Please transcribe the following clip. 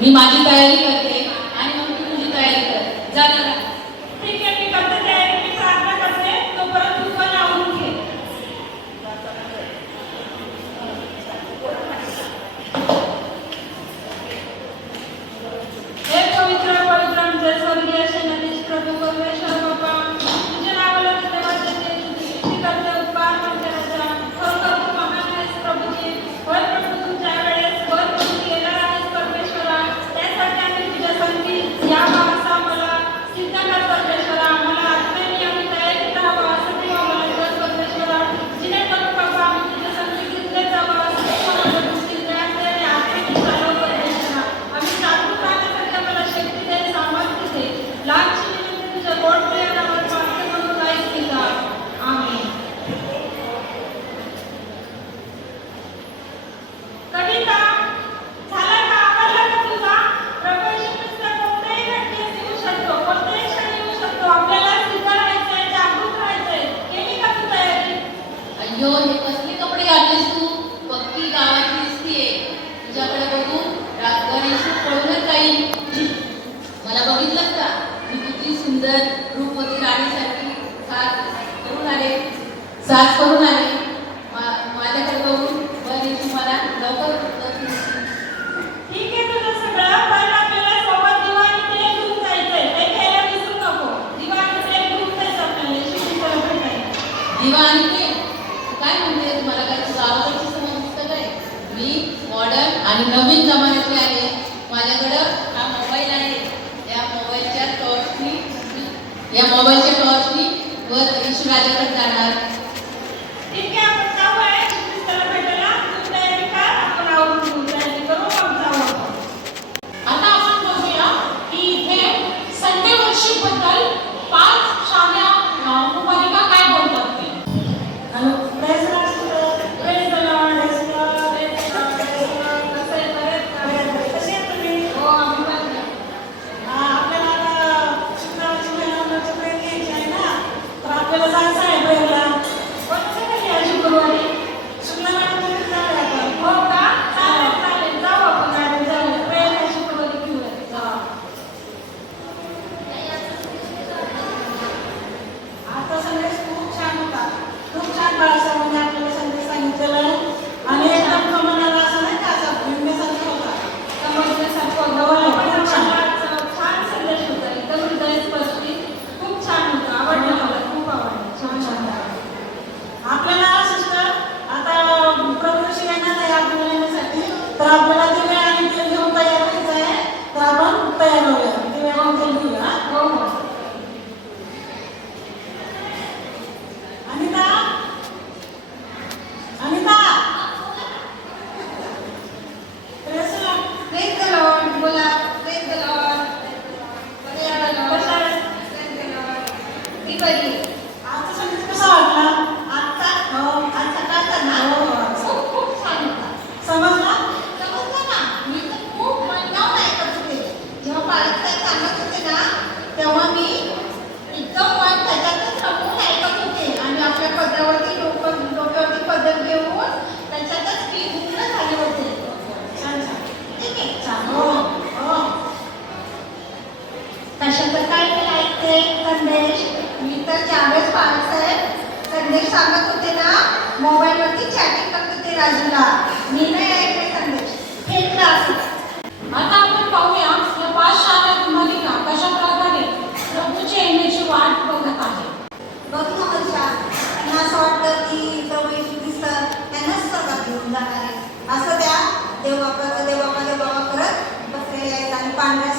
मी माझी तयारी करते आणि मग तू तुझी तयारी कर. जा ना. ठीक आहे, मी करते तयारी. मी प्रार्थना करते, तोपर्यंत तू पण आवरून घे. हे पवित्र पवित्र आमचे स्वर्गीय सेनाधीश प्रभू परमेश्वर बाप्पा, तुझ्या नावाला धन्यवाद देते. तुझी स्तुती करते, उपकार करते राजा. खरोखर तू महान आहेस प्रभूजी. होय प्रभू, तुमच्या वेळेस होय प्रभू येणार आहेस परमेश्वरा. त्यासाठी आम्ही तुझ्या संगती या भावाचा आम्हाला सिद्ध कर परमेश्वरा. आम्हाला आत्म्याने आम्ही तयारीत राहावं असं तू आम्हाला कर परमेश्वरा. जेणेकरून बाबा आम्ही तुझ्या संगती घेतले जावं असं तू आम्हाला दृष्टी द्यायचे आणि आत्म्याने चालव परमेश्वरा. आम्ही जागरूक राहण्यासाठी आम्हाला शक्ती दे, सामर्थ्य दे. लहानशी विनंती तुझ्या गोड प्रेमावर प्रार्थना करून ऐक पिता. आमेन. कविता झाला का? आवडला का तुझा? प्रभू येशू ख्रिस्त कोणत्याही घटनेत येऊ शकतो, कोणत्याही क्षणी येऊ शकतो. आपल्याला सिद्ध राहायचंय, जागरूक राहायचंय. केली का तू तयारी? अय्यो, हे कसले कपडे घातलेस तू? पक्की गावाची दिसतीये. तुझ्याकडे बघून गणेश पळूनच जाईल. मला बघितलंस का? मी किती सुंदर रूपवती राणीसारखी साज करून आले. माझ्याकडे बघून गणेश मला लवकर ठीक आहे तुझं सगळं, पण आपल्याला सोबत दिवा आणि तेल घेऊन जायचंय. ते घ्यायला विसरू नको. दिवा आणि तेल घेऊन जायचं आपल्याला येशू ख्रिस्ताला भेटायला. दिवा आणि ते काय म्हणते? तुम्हाला काय तुझं गावाकडची समज दिसतं काय? मी मॉडर्न आणि नवीन जमान्यातले आहे. माझ्याकडं हा मोबाईल आहे. या मोबाईलच्या टॉर्चनी वर येशू राजाकडे जाणार. ठीक आहे, आपण जाऊया येशू ख्रिस्ताला भेटायला. तू तयारी कर, आपण आवरून तयारी करू, मग जाऊ आपण. आता आपण बघूया की इथे संडे वर्शिप बद्दल 5 शाळा कुमारिका काय बोलतात ते. Hello, praise the Lord. Praise the Lord. कसं आहे? बरेच कसे आहेत तुम्ही? हो, आम्ही पण. आपल्याला आता शुक्रवारची महिन्याची प्रेयर घ्यायची आहे ना, तर आपल्याला जायचं आहे प्रेयरला. कोणाचं घरी आहे शुक्रवारी? शुक्रवारी जाऊया आपण. हो का? चालेल चालेल, जाऊ आपण. गाडी जाऊया प्रेयरला शुक्रवारी घेऊया. आता संदेश खूप छान होता. खूप छान बाळासाहेबांनी आपल्याला संदेश सांगितलेला आहे आणि एकदम मनाला असं नाही का, असं भिडण्यासारखं होता, समजण्यासारखं होतं. छान संदेश होता, एकदम हृदयस्पर्शी. खूप छान होता, आवडलं मला, खूप आवडलं. छान छान आपल्याला सिस्टर आता प्रभूशी येणार आहे आपल्याला येण्यासाठी, तर आपल्याला दिवे आणि तेल घेऊन तयार व्हायचं आहे. तर आपण तयार होऊया, दिवे आणि तेल घेऊया. हो हो. Anita Anita praise the Lord. बोला प्रेज द लॉर्ड. आजचा संदेश कसा वाटला? आजचा सकाळचा ना खूप छान होता. समजला ना? मी तर खूप मनलावून ऐकत होते. जेव्हा बाळासाहेब सांगत होते ना, तेव्हा मी एकदम मन त्याच्यातच रमून ऐकत होते आणि आपल्या पदरावरती डोक्यावरती पदर घेऊन त्याच्यातच मी गुंग झाले होते. छान छान. ठीक आहे, छान. हो हो. कशाचं काय ऐकते संदेश? मी तर ज्यावेळेस बाळासाहेब संदेश सांगत होते ना, मोबाईलवरती चॅटिंग करत होते राजूला. मी नाही ऐकले संदेश, फेकला असं. आता आपण पाहूया या 5 शाळा कुमारिका कशा प्रकारे प्रभूच्या येण्याची वाट बघत आहे. बघ ना वर्षा, त्यांना असं वाटतं की प्रभू येशू ख्रिस्त त्यांनाच स्वर्गात घेऊन जाणार आहे. असं त्या देवबापा करत बसलेले आहेत आणि पांढऱ्या